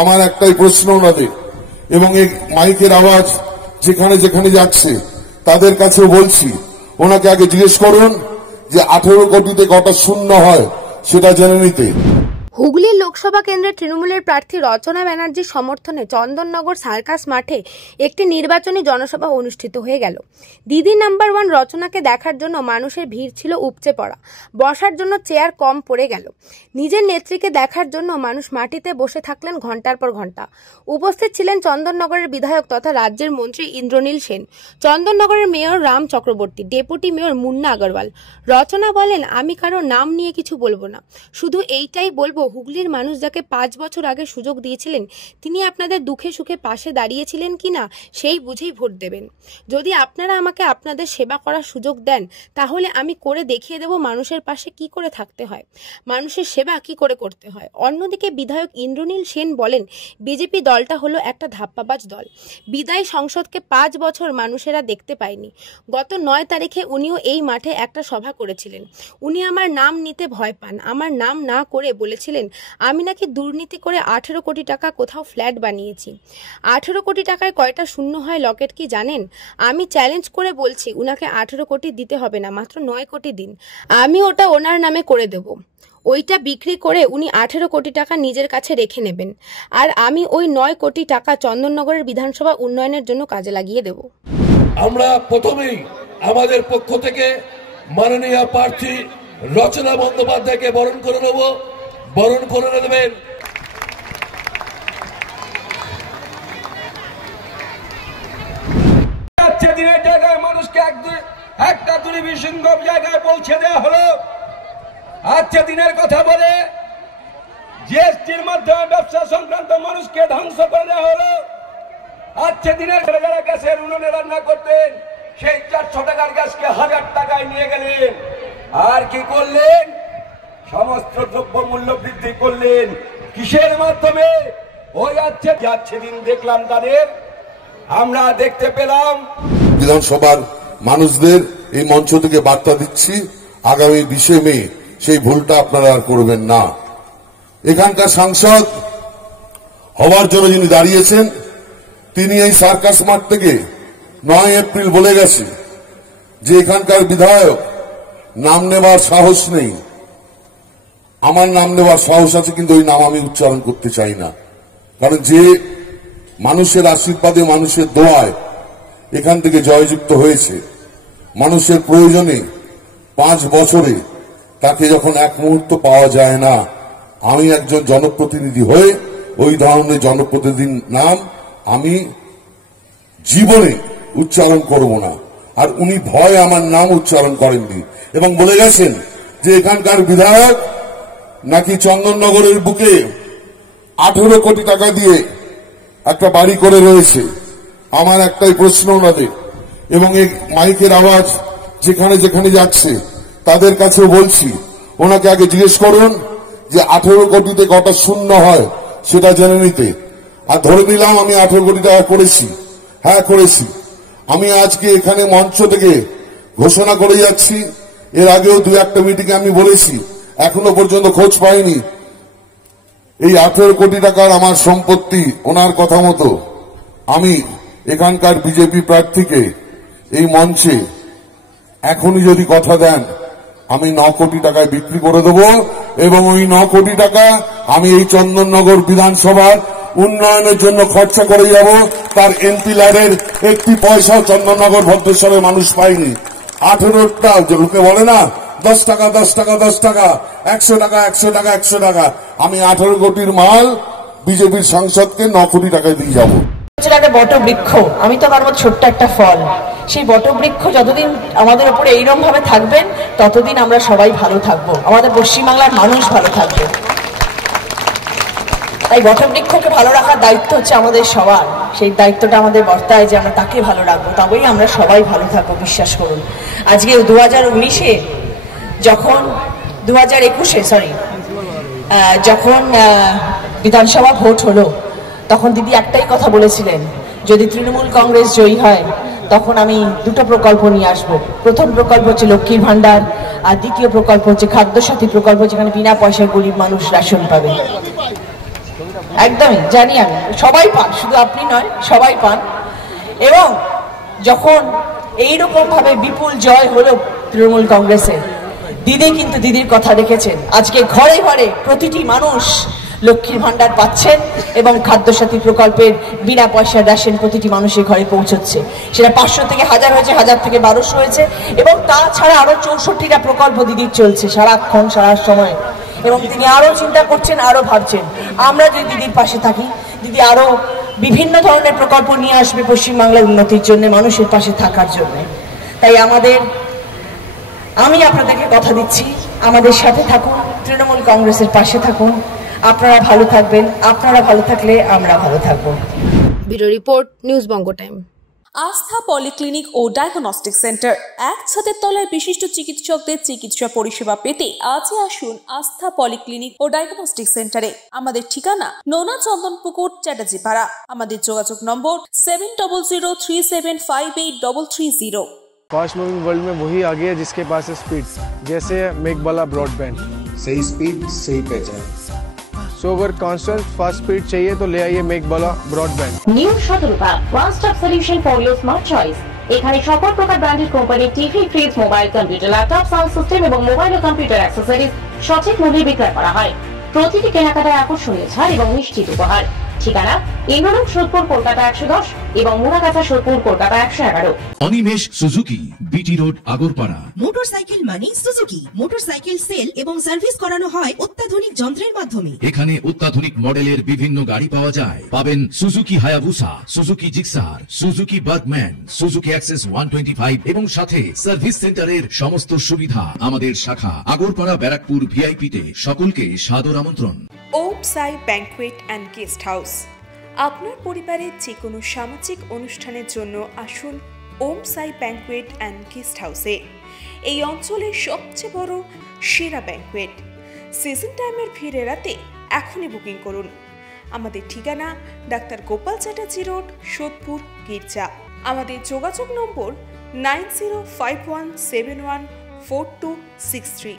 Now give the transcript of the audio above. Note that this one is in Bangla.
আমার একটাই প্রশ্ন ওনাদের, এবং এই মাইকের আওয়াজ যেখানে যেখানে যাচ্ছে তাদের কাছেও বলছি, ওনাকে আগে জিজ্ঞেস করুন যে 18 কোটিতে কটা শূন্য হয় সেটা জেনে নিতে। হুগলির লোকসভা কেন্দ্রের তৃণমূলের প্রার্থী রচনা ব্যানার্জির সমর্থনে চন্দননগর সার্কাস মাঠে একটি নির্বাচনী জনসভা অনুষ্ঠিত হয়ে গেল। দিদি নাম্বার 1 রচনাকে দেখার জন্য মানুষের ভিড় ছিল উপচে পড়া। বসার জন্য চেয়ার কম পড়ে গেল। নিজের নেত্রীকে দেখার জন্য মানুষ মাটিতে বসে থাকলেন ঘন্টার পর ঘন্টা। উপস্থিত ছিলেন চন্দননগরের বিধায়ক তথা রাজ্যের মন্ত্রী ইন্দ্রনীল সেন, চন্দননগরের mayor Ram Chakraborty, deputy mayor Munna Agarwal. Rachna বলেন, আমি কারো নাম নিয়ে কিছু বলবো না, শুধু এইটাই বলবো, হুগলির মানুষ যাকে 5 বছর আগে সুযোগ দিয়েছিলেন তিনি আপনাদের দুঃখে সুখে পাশে দাঁড়িয়েছিলেন কিনা সেই বুঝেই ভোট দেবেন। যদি আপনারা আমাকে আপনাদের সেবা করার সুযোগ দেন তাহলে আমি করে দেখিয়ে দেব মানুষের পাশে কি করে থাকতে হয়, মানুষের সেবা কি করে করতে হয়। অন্যদিকে বিধায়ক ইন্দ্রনীল সেন বলেন, বিজেপি দলটা হলো একটা ধাপ্পাবাজ দল। বিদায়ী সংসদকে 5 বছর মানুষেরা দেখতে পায়নি। গত 9 তারিখে উনিও এই মাঠে একটা সভা করেছিলেন। উনি আমার নাম নিতে ভয় পান। আমার নাম না করে বলেছিলেন আমি নাকি দুর্নীতি করে 18 কোটি টাকা কোথাও ফ্ল্যাট বানিয়েছি। 18 কোটি টাকায় কয়টা শূন্য হয় লকেট কি জানেন? আমি চ্যালেঞ্জ করে বলছি উনাকে 18 কোটি দিতে হবে না, মাত্র 9 কোটি দিন, আমি ওটা ওনার নামে করে দেব। ওইটা বিক্রি করে উনি 18 কোটি টাকা নিজের কাছে রেখে নেবেন, আর আমি ওই 9 কোটি টাকা চন্দননগরের বিধানসভা উন্নয়নের জন্য কাজে লাগিয়ে দেব। আমরা প্রথমেই আমাদের পক্ষ থেকে মাননীয় প্রার্থী রচনা বন্দ্যোপাধ্যায়কে বরণ করে নেব। বরণ করে দেবেন দিনের জায়গায় মানুষকে একটা দুই বিসঙ্গম জায়গায় পৌঁছে দেওয়া হলো। আজকে দিনের কথা বলে জিএসটির মাধ্যমে ব্যবসা সংক্রান্ত মানুষকে ধ্বংস করে দেওয়া হলো। আজকে দিনের যারা গ্যাসের উনুনে রান্না করতেন সেই 400 টাকার গ্যাসকে 1000 টাকায় নিয়ে গেলেন। আর কি করলেন? সমস্ত দ্রব্য মূল্য বৃদ্ধি করলেন। কিসের মাধ্যমে? ওই যাচ্ছে দিন দেখলাম তাদের, আমরা দেখতে পেলাম। বিধানসভার মানুষদের এই মঞ্চ থেকে বার্তা দিচ্ছি, আগামী 20 মে সেই ভুলটা আপনারা আর করবেন না। এখানকার সাংসদ হওয়ার জন্য যিনি দাঁড়িয়েছেন তিনি এই সার্কাস মাঠ থেকে 9 এপ্রিল বলে গেছে যে এখানকার বিধায়ক নাম নেবার সাহস নেই। আমার নাম নেওয়ার সাহস আছে, কিন্তু ওই নাম আমি উচ্চারণ করতে চাই না, কারণ যে মানুষের আশীর্বাদে মানুষের দোয়ায় এখান থেকে জয়যুক্ত হয়েছে, মানুষের প্রয়োজনে 5 বছরে তাকে যখন এক মুহূর্ত পাওয়া যায় না, আমি একজন জনপ্রতিনিধি হয়ে ওই ধরনের জনপ্রতিনিধির নাম আমি জীবনে উচ্চারণ করব না। আর উনি ভয়ে আমার নাম উচ্চারণ করেননি এবং বলে গেছেন যে এখানকার বিধায়ক নাকি চন্দননগরের বুকে 18 কোটি টাকা দিয়ে একটা বাড়ি করে রয়েছে। আমার একটাই প্রশ্ন ওনাদের, এবং এই মাইকের আওয়াজ যেখানে যেখানে যাচ্ছে তাদের কাছেও বলছি, ওনাকে আগে জিজ্ঞেস করুন যে 18 কোটিতে কটা শূন্য হয় সেটা জেনে নিতে। আর ধরে নিলাম আমি 18 কোটি টাকা করেছি, হ্যাঁ করেছি। আমি আজকে এখানে মঞ্চ থেকে ঘোষণা করে যাচ্ছি, এর আগেও 2-1টা মিটিংয়ে আমি বলেছি, এখনো পর্যন্ত খোঁজ পাইনি। এই 18 কোটি টাকার আমার সম্পত্তি ওনার কথা মতো আমি এখানকার বিজেপি প্রার্থীকে এই মঞ্চে এখনই যদি কথা দেন আমি 9 কোটি টাকায় বিক্রি করে দেব, এবং ওই 9 কোটি টাকা আমি এই চন্দননগর বিধানসভার উন্নয়নের জন্য খরচা করে যাব। তার এমপি ল্যাডের 1 পয়সাও চন্দননগর ভদ্রেশ্বরের মানুষ পায়নি। 18টা লোকে বলে না 10 টাকা 10 টাকা 10 টাকা, 100 টাকা 100 টাকা 100 টাকা, আমি 18 কোটির মাল বিজেপির সাংসদকে 9 কোটি টাকায় দিয়ে যাবো। একটা বটবৃক্ষ, আমি তো আমার ছোট্ট একটা ফল। সেই বটবৃক্ষ যতদিন আমাদের উপরে এইরকম ভাবে থাকবেন ততদিন আমরা সবাই ভালো থাকবো, আমাদের পশ্চিমবাংলার মানুষ ভালো থাকবে। তাই বটবৃক্ষকে ভালো রাখার দায়িত্ব হচ্ছে আমাদের সবার। সেই দায়িত্বটা আমাদের বর্তায় যে আমরা তাকে ভালো রাখবো, তবেই আমরা সবাই ভালো থাকবো, বিশ্বাস করুন। আজকে 2019-এ যখন 2021-এ যখন বিধানসভা ভোট হলো তখন দিদি একটাই কথা বলেছিলেন, যদি তৃণমূল কংগ্রেস জয়ী হয় তখন আমি 2টো প্রকল্প নিয়ে আসবো। প্রথম প্রকল্প হচ্ছে লক্ষ্মীর ভান্ডার, আর দ্বিতীয় প্রকল্প হচ্ছে খাদ্য সাথী প্রকল্প, যেখানে বিনা পয়সায় গরিব মানুষ রেশন পাবে। একদমই জানি, আমি সবাই পান, শুধু আপনি নয়, সবাই পান। এবং যখন এইরকম ভাবে বিপুল জয় হলো তৃণমূল কংগ্রেসের, দিদি কিন্তু দিদির কথা রেখেছেন। আজকে ঘরে ঘরে প্রতিটি মানুষ লক্ষ্মীর ভান্ডার পাচ্ছেন এবং খাদ্যসাথী প্রকল্পের বিনা পয়সার রেশন প্রতিটি মানুষের ঘরে পৌঁছচ্ছে। সেটা 500 থেকে 1000 হয়েছে, 1000 থেকে 1200 হয়েছে, এবং তাছাড়া আরো 64টা প্রকল্প দিদির চলছে সারাক্ষণ সারা সময়। এবং তিনি আরো চিন্তা করছেন, আরো ভাবছেন আমরা যদি দিদির পাশে থাকি, দিদি আরো বিভিন্ন ধরনের প্রকল্প নিয়ে আসবে পশ্চিমবাংলার উন্নতির জন্য, মানুষের পাশে থাকার জন্য। তাই আমি আপনাদেরকে কথা দিচ্ছি, আমাদের সাথে থাকুন, তৃণমূল কংগ্রেসের পাশে থাকুন। আপনারা ভালো থাকবেন, আপনারা ভালো থাকলে আমরা ভালো থাকবো। ব্যুরো রিপোর্ট, নিউজ বঙ্গ টাইম। আস্থা পলিক্লিনিক ও ডায়াগনস্টিক সেন্টার, এক ছাদের তলায় বিশিষ্ট চিকিৎসকদের চিকিৎসা পরিষেবা পেতে আজই আসুন আস্থা পলিক্লিনিক ও ডায়াগনস্টিক সেন্টারে। আমাদের ঠিকানা নোনা চন্দনপুকুর, চ্যাটার্জিপাড়া। আমাদের যোগাযোগ নম্বর 7003758330। फास्ट मूविंग वर्ल्ड में वही आगे है जिसके पास है स्पीड, जैसे मेघबाला ब्रॉडबैंड। सही स्पीड सही पहचान। सो अगर कांस्टेंट फास्ट स्पीड चाहिए तो ले आइए मेघबाला ब्रॉडबैंड। নিউ সতর্কতা, one stop solution for your smart choice. এখানে সকল প্রকার ব্র্যান্ডেড কোম্পানির TV, fridge, mobile, computer, laptop, sound system এবং মোবাইল ও কম্পিউটার অ্যাক্সেসরিজ সঠিক মূল্যে বিক্রয় করা হয়। প্রতিটি কেনাকাটায় আকর্ষণীয় ছাড় এবং নিশ্চিত উপহার। ঠিকানা ইন্দ্রনগর, সোদপুর, কলকাতা 110 এবং Muragachha, Sodepur, Kolkata 111। Animesh Suzuki, BT road, Agarpara. Motorcycle মানে সুজুকি। মোটরসাইকেল সেল এবং সার্ভিস করানো হয় অত্যাধুনিক যন্ত্রের মাধ্যমে। এখানে অত্যাধুনিক মডেলের বিভিন্ন গাড়ি পাওয়া যায়। পাবেন Suzuki Hayabusa, Suzuki Gixxer, Suzuki Bergman, Suzuki access 125 এবং সাথে সার্ভিস সেন্টারের সমস্ত সুবিধা। আমাদের শাখা আগরপাড়া, ব্যারাকপুর ভিআইপি তে। সকলকে সাদর আমন্ত্রণ। ওম সাই ব্যাংকুয়েট অ্যান্ড গেস্ট হাউস। আপনার পরিবারের যে কোনো সামাজিক অনুষ্ঠানের জন্য আসুন ওম সাই ব্যাংকুয়েট অ্যান্ড গেস্ট হাউসে। এই অঞ্চলের সবচেয়ে বড় সেরা ব্যাংকুয়েট। সিজন টাইমের ভিড় এড়াতে এখনই বুকিং করুন। আমাদের ঠিকানা ডাক্তার গোপাল চ্যাটার্জি রোড, সোদপুর, গির্জা। আমাদের যোগাযোগ নম্বর 9051714263।